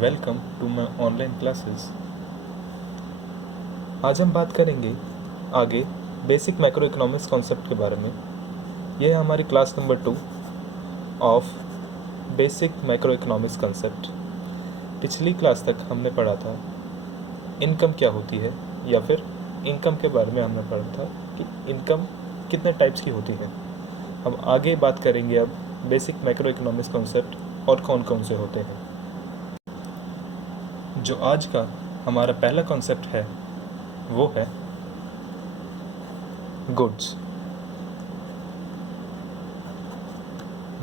Welcome to my online classes. आज हम बात करेंगे आगे बेसिक मैक्रो इकोनॉमिक्स कॉन्सेप्ट के बारे में। यह है हमारी class number 2 of basic macro economics concept. पिछली क्लास तक हमने पढ़ा था इनकम क्या होती है, या फिर इनकम के बारे में हमने पढ़ा था कि इनकम कितने टाइप्स की होती है। हम आगे बात करेंगे अब बेसिक मैक्रो इकोनॉमिक्स कॉन्सेप्ट और कौन कौन से होते हैं। जो आज का हमारा पहला कॉन्सेप्ट है वो है goods.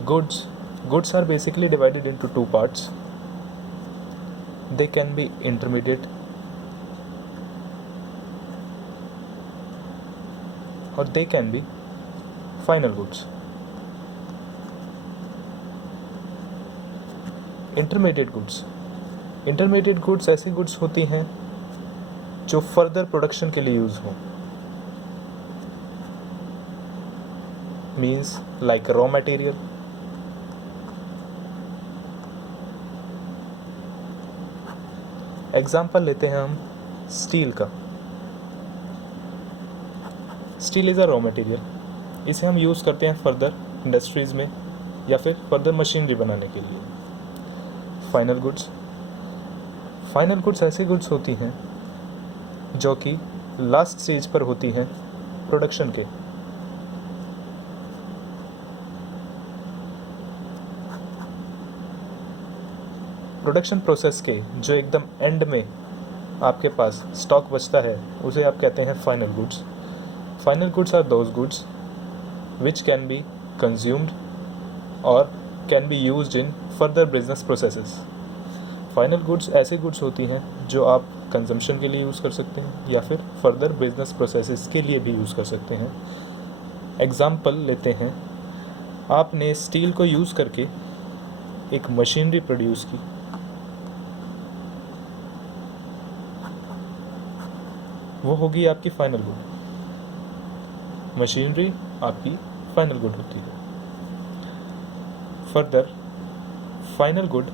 Goods are basically divided into two parts. They can be intermediate or they can be final goods. Intermediate goods ऐसी गुड्स होती हैं जो फर्दर प्रोडक्शन के लिए यूज़ हों। Means like raw material, example लेते हैं हम स्टील का। Steel is a raw material. इसे हम यूज़ करते हैं फर्दर इंडस्ट्रीज़ में या फिर फर्दर मशीनरी बनाने के लिए। फाइनल गुड्स ऐसी गुड्स होती हैं जो कि लास्ट स्टेज पर होती हैं प्रोडक्शन के। प्रोडक्शन प्रोसेस के जो एकदम एंड में आपके पास स्टॉक बचता है उसे आप कहते हैं final goods. Final goods are those goods which can be consumed और can be used in further business processes. Final goods ऐसी गुड्स होती हैं जो आप कंजम्पशन के लिए यूज़ कर सकते हैं या फिर फर्दर बिजनेस प्रोसेसेस के लिए भी यूज़ कर सकते हैं। एग्ज़ाम्पल लेते हैं, आपने स्टील को यूज़ करके एक मशीनरी प्रोड्यूस की। वो होगी आपकी फाइनल गुड। मशीनरी आपकी फाइनल गुड होती है। फर्दर फाइनल गुड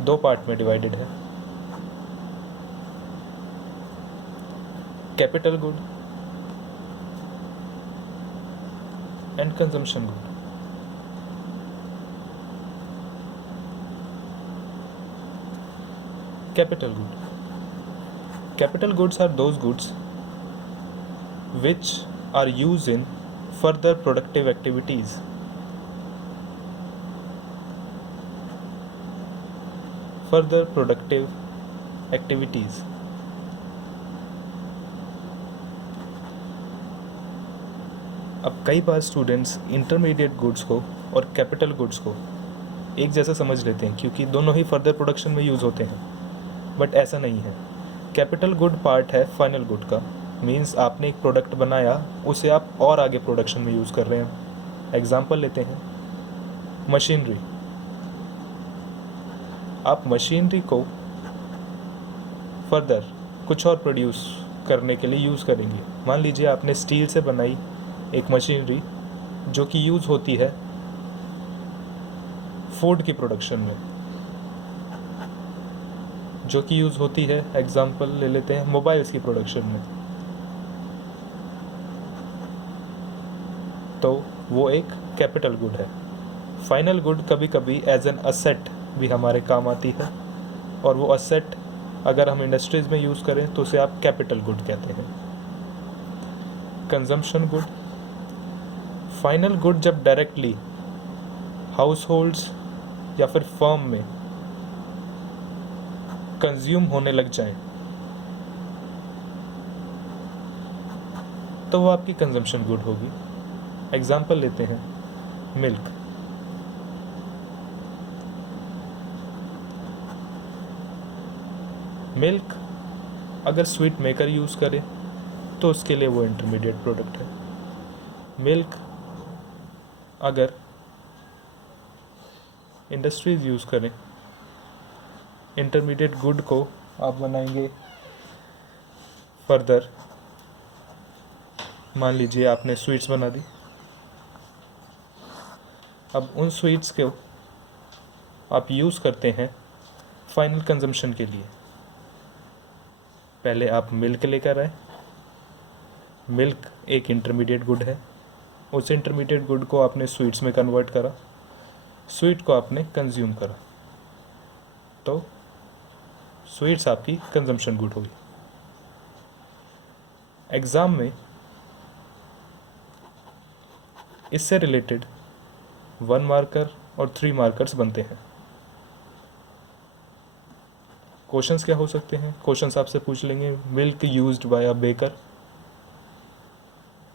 दो पार्ट में डिवाइडेड है, capital good and consumption good. Capital goods are those goods which are used in further productive activities. अब कई बार स्टूडेंट्स इंटरमीडिएट गुड्स को और कैपिटल गुड्स को एक जैसा समझ लेते हैं क्योंकि दोनों ही फर्दर प्रोडक्शन में यूज़ होते हैं, बट ऐसा नहीं है। कैपिटल गुड पार्ट है फाइनल गुड का। मीन्स आपने एक प्रोडक्ट बनाया, उसे आप और आगे प्रोडक्शन में यूज़ कर रहे हैं। एग्जाम्पल लेते हैं मशीनरी। आप मशीनरी को फर्दर कुछ और प्रोड्यूस करने के लिए यूज़ करेंगे। मान लीजिए आपने स्टील से बनाई एक मशीनरी जो कि यूज़ होती है फूड की प्रोडक्शन में, जो कि यूज़ होती है, एग्जाम्पल ले लेते हैं मोबाइल्स की प्रोडक्शन में। तो वो एक कैपिटल गुड है। फाइनल गुड कभी कभी एज एन असेट भी हमारे काम आती है, और वो असेट अगर हम इंडस्ट्रीज़ में यूज़ करें तो उसे आप कैपिटल गुड कहते हैं। कंजम्पशन गुड, फाइनल गुड जब डायरेक्टली हाउस होल्ड्स या फिर फर्म में कंज्यूम होने लग जाएं तो वो आपकी कंजम्पशन गुड होगी। एग्जाम्पल लेते हैं मिल्क। मिल्क अगर स्वीट मेकर यूज़ करे तो उसके लिए वो इंटरमीडिएट प्रोडक्ट है। मिल्क अगर इंडस्ट्रीज़ यूज़ करें, इंटरमीडिएट गुड को आप बनाएंगे फर्दर। मान लीजिए आपने स्वीट्स बना दी, अब उन स्वीट्स को आप यूज़ करते हैं फाइनल कंजम्पशन के लिए। पहले आप मिल्क लेकर आए, मिल्क एक इंटरमीडिएट गुड है, उस इंटरमीडिएट गुड को आपने स्वीट्स में कन्वर्ट करा, स्वीट को आपने कंज्यूम करा, तो स्वीट्स आपकी कंजम्पशन गुड होगी। एग्ज़ाम में इससे रिलेटेड 1 मार्कर और 3 मार्कर्स बनते हैं। क्वेश्चंस क्या हो सकते हैं? क्वेश्चंस आपसे पूछ लेंगे milk used by a baker,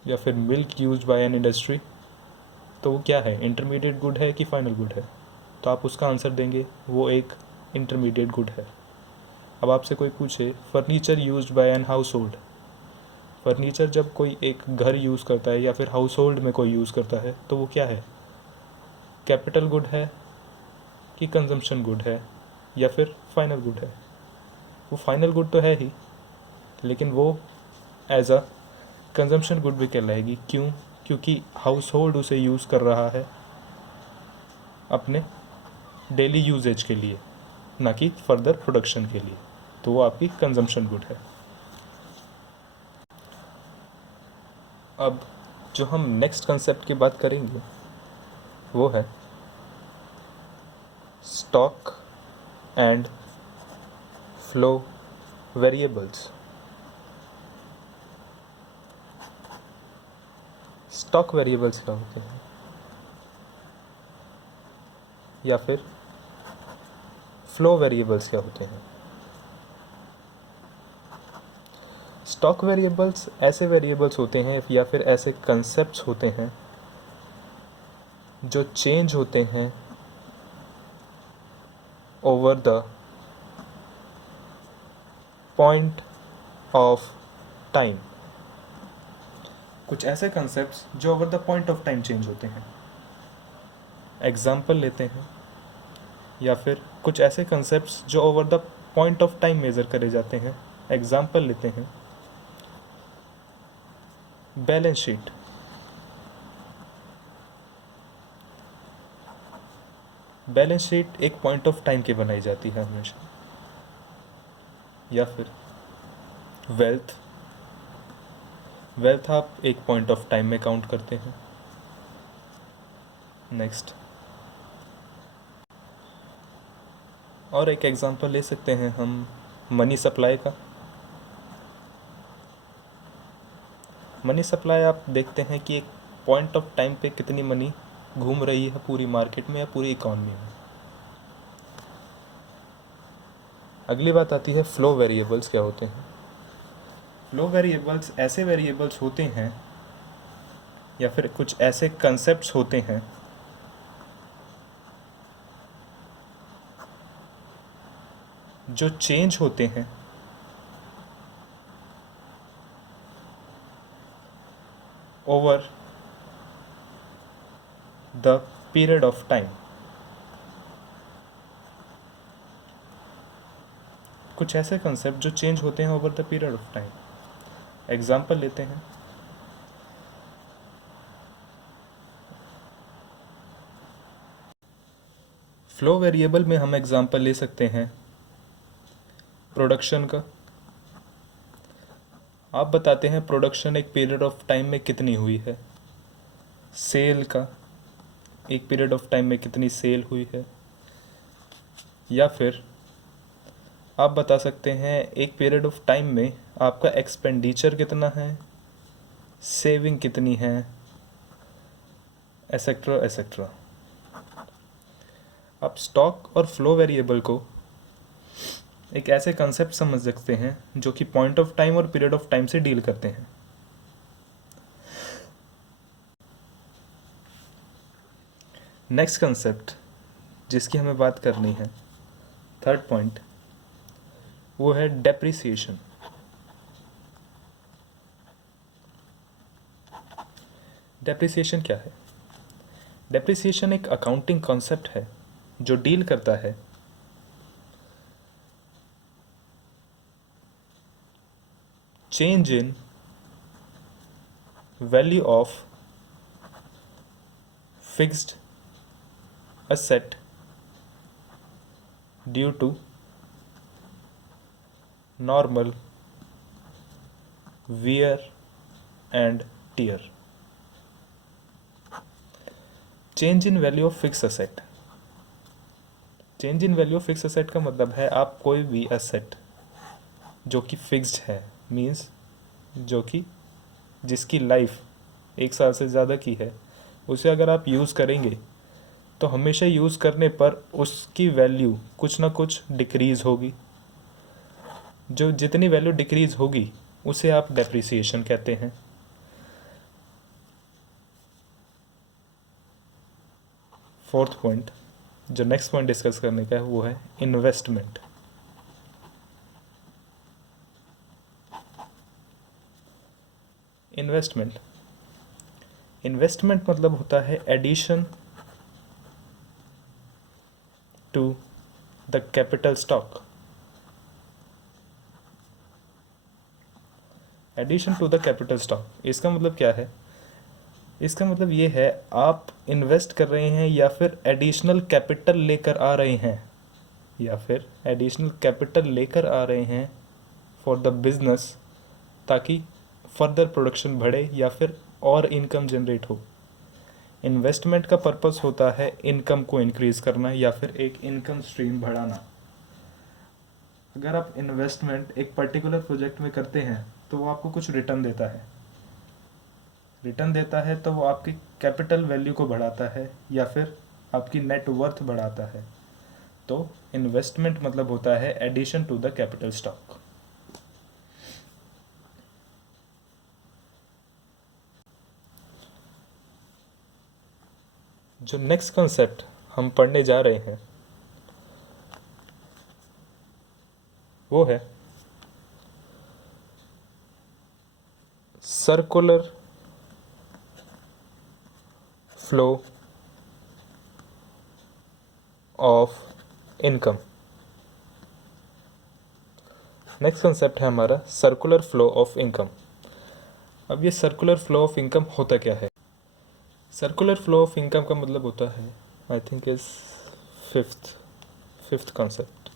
या फिर milk used by an industry, तो वो क्या है, इंटरमीडिएट गुड है कि फाइनल गुड है? तो आप उसका आंसर देंगे वो एक इंटरमीडिएट गुड है। अब आपसे कोई पूछे furniture used by an household, furniture जब कोई एक घर यूज़ करता है या फिर हाउस होल्ड में कोई यूज़ करता है तो वो क्या है, कैपिटल गुड है कि कंजम्पशन गुड है या फिर फाइनल गुड है? वो फाइनल गुड तो है ही, लेकिन वो एज अ कंजम्पशन गुड भी कहलाएगी। क्यों? क्योंकि हाउस होल्ड उसे यूज़ कर रहा है अपने डेली यूजेज के लिए, ना कि फर्दर प्रोडक्शन के लिए, तो वो आपकी कंजम्पशन गुड है। अब जो हम नेक्स्ट कंसेप्ट की बात करेंगे वो है stock and flow variables. Stock variables क्या होते हैं, या फिर फ्लो वेरिएबल्स क्या होते हैं? स्टॉक वेरिएबल्स ऐसे वेरिएबल्स होते हैं या फिर ऐसे कंसेप्ट्स होते हैं जो चेंज होते हैं over the point of time. कुछ ऐसे कंसेप्ट्स जो over the point of time change होते हैं। एग्जाम्पल लेते हैं, या फिर कुछ ऐसे कंसेप्ट्स जो over the point of time measure करे जाते हैं। एग्जाम्पल लेते हैं, बैलेंस शीट। बैलेंस शीट एक पॉइंट ऑफ टाइम की बनाई जाती है हमेशा। या फिर वेल्थ, वेल्थ आप एक पॉइंट ऑफ टाइम में काउंट करते हैं। नेक्स्ट, और एक एग्जांपल ले सकते हैं हम मनी सप्लाई का। मनी सप्लाई आप देखते हैं कि एक पॉइंट ऑफ टाइम पे कितनी मनी घूम रही है पूरी मार्केट में या पूरी इकॉनमी में। अगली बात आती है फ्लो वेरिएबल्स क्या होते हैं। फ्लो वेरिएबल्स ऐसे वेरिएबल्स होते हैं या फिर कुछ ऐसे कंसेप्ट्स होते हैं जो चेंज होते हैं over the period of time. कुछ ऐसे कंसेप्ट जो चेंज होते हैं over the period of time. Example लेते हैं, फ्लो वेरिएबल में हम एग्जाम्पल ले सकते हैं प्रोडक्शन का। आप बताते हैं प्रोडक्शन एक पीरियड ऑफ टाइम में कितनी हुई है। सेल का, एक पीरियड ऑफ टाइम में कितनी सेल हुई है। या फिर आप बता सकते हैं एक पीरियड ऑफ टाइम में आपका एक्सपेंडिचर कितना है, सेविंग कितनी है, एसेट्रा एसेट्रा। आप स्टॉक और फ्लो वेरिएबल को एक ऐसे कंसेप्ट समझ सकते हैं जो कि पॉइंट ऑफ टाइम और पीरियड ऑफ टाइम से डील करते हैं। नेक्स्ट कंसेप्ट जिसकी हमें बात करनी है, थर्ड पॉइंट, वो है डेप्रिसिएशन। डेप्रिसिएशन क्या है? डेप्रिसिएशन एक अकाउंटिंग कॉन्सेप्ट है जो डील करता है change in value of fixed asset due to normal wear and tear. Change in value of fix asset. Change in value of fix asset का मतलब है आप कोई भी असेट जो कि फिक्स्ड है, मीन्स जो कि जिसकी लाइफ 1 साल से ज़्यादा की है, उसे अगर आप यूज़ करेंगे तो हमेशा यूज़ करने पर उसकी वैल्यू कुछ ना कुछ डिक्रीज़ होगी। जो जितनी वैल्यू डिक्रीज़ होगी उसे आप डेप्रिसिएशन कहते हैं। फोर्थ पॉइंट, जो नेक्स्ट पॉइंट डिस्कस करने का है वो है इन्वेस्टमेंट। इन्वेस्टमेंट इन्वेस्टमेंट मतलब होता है addition to the capital stock. Addition to the capital stock इसका मतलब क्या है? इसका मतलब ये है आप इन्वेस्ट कर रहे हैं या फिर एडिशनल कैपिटल लेकर आ रहे हैं, या फिर एडिशनल कैपिटल लेकर आ रहे हैं फॉर द बिजनेस, ताकि फर्दर प्रोडक्शन बढ़े या फिर और इनकम जनरेट हो। इन्वेस्टमेंट का पर्पस होता है इनकम को इंक्रीज करना या फिर एक इनकम स्ट्रीम बढ़ाना। अगर आप इन्वेस्टमेंट एक पर्टिकुलर प्रोजेक्ट में करते हैं तो वो आपको कुछ रिटर्न देता है। रिटर्न देता है तो वो आपकी कैपिटल वैल्यू को बढ़ाता है या फिर आपकी नेट वर्थ बढ़ाता है। तो इन्वेस्टमेंट मतलब होता है addition to the capital stock. जो नेक्स्ट कॉन्सेप्ट हम पढ़ने जा रहे हैं वो है circular flow of income. Next concept है हमारा सर्कुलर फ्लो ऑफ इनकम। अब ये सर्कुलर फ्लो ऑफ इनकम होता क्या है? सर्कुलर फ्लो ऑफ इनकम का मतलब होता है, I think is fifth concept.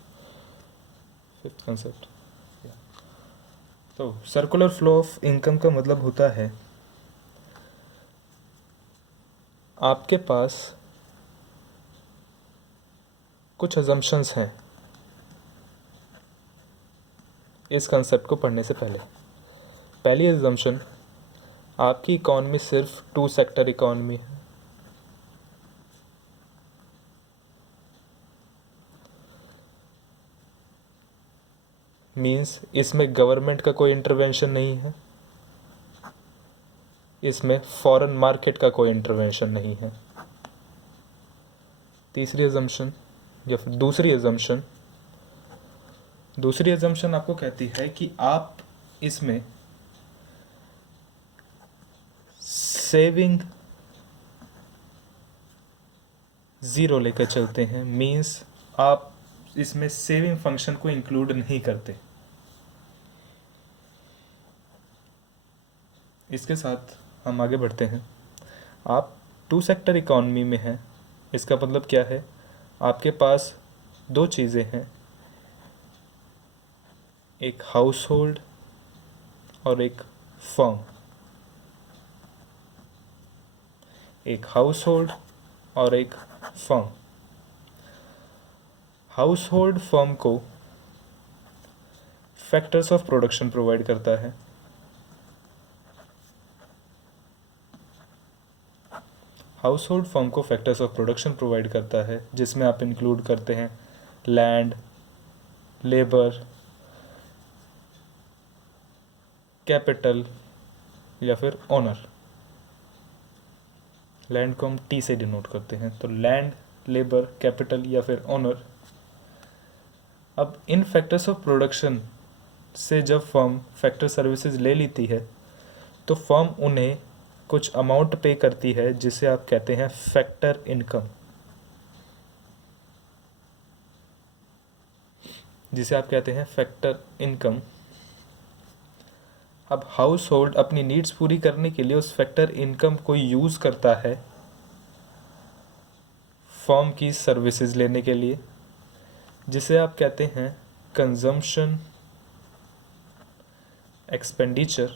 तो सर्कुलर फ्लो ऑफ इनकम का मतलब होता है आपके पास कुछ अजम्पशंस हैं इस कंसेप्ट को पढ़ने से पहले। पहली अजम्पशन, आपकी इकॉनमी सिर्फ 2 सेक्टर इकॉनमी है। मीन्स इसमें गवर्नमेंट का कोई इंटरवेंशन नहीं है, इसमें फॉरेन मार्केट का कोई इंटरवेंशन नहीं है। तीसरी अजम्पशन या फिर दूसरी अजम्पशन आपको कहती है कि आप इसमें सेविंग ज़ीरो लेकर चलते हैं। मीन्स आप इसमें सेविंग फंक्शन को इंक्लूड नहीं करते। इसके साथ हम आगे बढ़ते हैं। आप 2 सेक्टर इकॉनमी में हैं, इसका मतलब क्या है? आपके पास 2 चीज़ें हैं, एक हाउस होल्ड और एक फर्म। एक हाउस होल्ड और एक फर्म। हाउस होल्ड फर्म को फैक्टर्स ऑफ प्रोडक्शन प्रोवाइड करता है। हाउस होल्ड फर्म को फैक्टर्स ऑफ प्रोडक्शन प्रोवाइड करता है जिसमें आप इंक्लूड करते हैं लैंड, लेबर, कैपिटल या फिर ओनर। लैंड को हम टी से डिनोट करते हैं, तो लैंड, लेबर, कैपिटल या फिर ओनर। अब इन फैक्टर्स ऑफ प्रोडक्शन से जब फर्म फैक्टर सर्विसेज ले लेती है तो फर्म उन्हें कुछ अमाउंट पे करती है जिसे आप कहते हैं फैक्टर इनकम, जिसे आप कहते हैं फैक्टर इनकम। अब हाउस होल्ड अपनी नीड्स पूरी करने के लिए उस फैक्टर इनकम को यूज़ करता है फर्म की सर्विसेज लेने के लिए, जिसे आप कहते हैं कंजम्पशन एक्सपेंडिचर।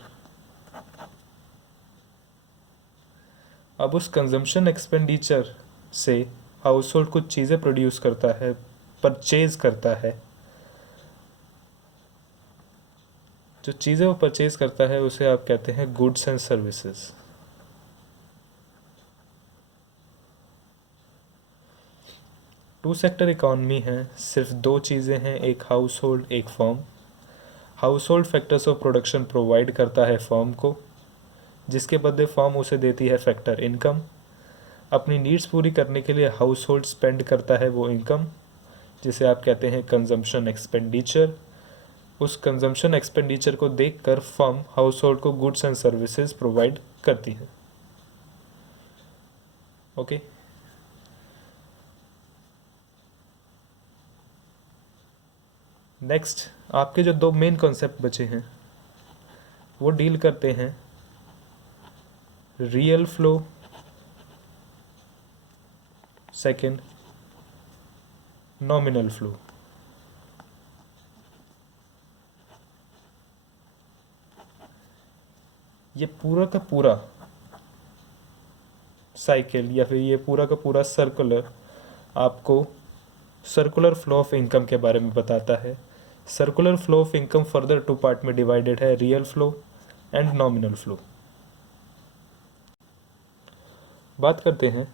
अब उस कंजम्पशन एक्सपेंडिचर से हाउस होल्ड कुछ चीज़ें प्रोड्यूस करता है, परचेज करता है। जो चीज़ें वो परचेज करता है उसे आप कहते हैं goods and services. Two sector economy है, सिर्फ दो चीज़ें हैं, एक हाउस होल्ड एक firm. Household factors of production provide करता है फर्म को, जिसके बदले फर्म उसे देती है फैक्टर इनकम। अपनी नीड्स पूरी करने के लिए हाउस होल्ड स्पेंड करता है वो इनकम, जिसे आप कहते हैं कंजम्पशन एक्सपेंडिचर। उस कंजम्पशन एक्सपेंडिचर को देखकर फर्म हाउस होल्ड को गुड्स एंड सर्विसेज प्रोवाइड करती है। ओके। नेक्स्ट आपके जो दो मेन कॉन्सेप्ट बचे हैं वो डील करते हैं real flow, second nominal flow. ये पूरा का पूरा साइकिल या फिर ये पूरा का पूरा सर्कुलर आपको सर्कुलर फ्लो ऑफ इनकम के बारे में बताता है। Circular flow of income further two part में डिवाइडेड है, real flow and nominal flow. बात करते हैं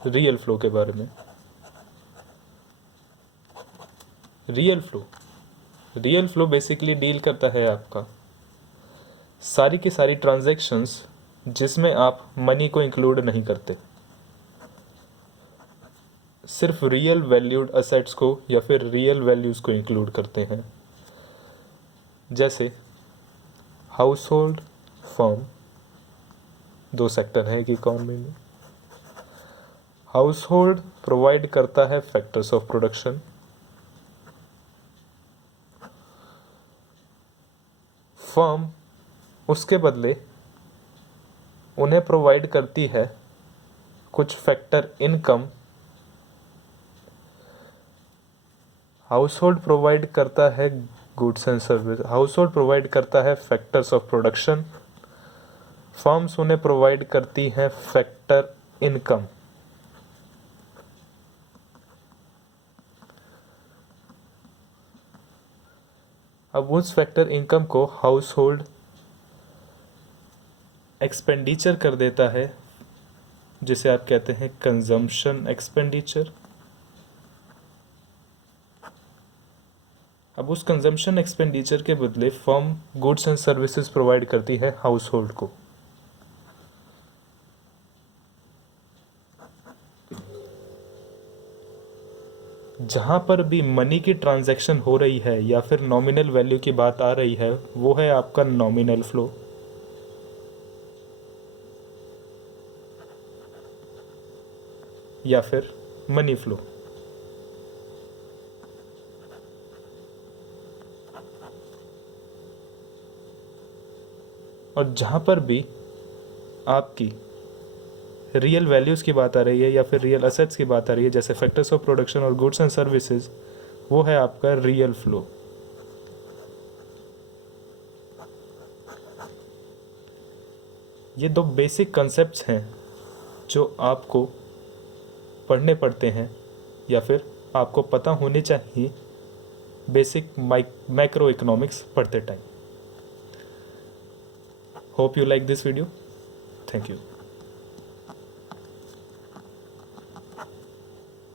रियल फ्लो के बारे में। रियल फ्लो बेसिकली डील करता है आपका सारी की सारी ट्रांजैक्शंस जिसमें आप मनी को इंक्लूड नहीं करते, सिर्फ रियल वैल्यूड असेट्स को या फिर रियल वैल्यूज़ को इंक्लूड करते हैं। जैसे हाउस होल्ड, फर्म, दो सेक्टर हैं कि इकॉनमी में। हाउस होल्ड प्रोवाइड करता है फैक्टर्स ऑफ प्रोडक्शन, फर्म उसके बदले उन्हें प्रोवाइड करती है कुछ factor income. House hold provide करता है goods and service, house hold provide करता है फैक्टर्स ऑफ प्रोडक्शन, फर्म्स उन्हें प्रोवाइड करती हैं फैक्टर इनकम। अब उस फैक्टर इनकम को हाउस होल्ड एक्सपेंडिचर कर देता है, जिसे आप कहते हैं कंजम्पशन एक्सपेंडिचर। अब उस कंजम्पशन एक्सपेंडिचर के बदले firm goods and services provide करती है हाउस होल्ड को। जहां पर भी मनी की ट्रांजैक्शन हो रही है या फिर नॉमिनल वैल्यू की बात आ रही है वो है आपका नॉमिनल फ्लो। या फिर मनी फ्लो। और जहां पर भी आपकी रियल वैल्यूज़ की बात आ रही है या फिर रियल असेट्स की बात आ रही है, जैसे फैक्टर्स ऑफ प्रोडक्शन और गुड्स एंड सर्विसेज, वो है आपका रियल फ्लो। ये दो बेसिक कॉन्सेप्ट्स हैं जो आपको पढ़ने पड़ते हैं या फिर आपको पता होने चाहिए बेसिक मैक्रो इकोनॉमिक्स पढ़ते time. Hope you like this video. Thank you.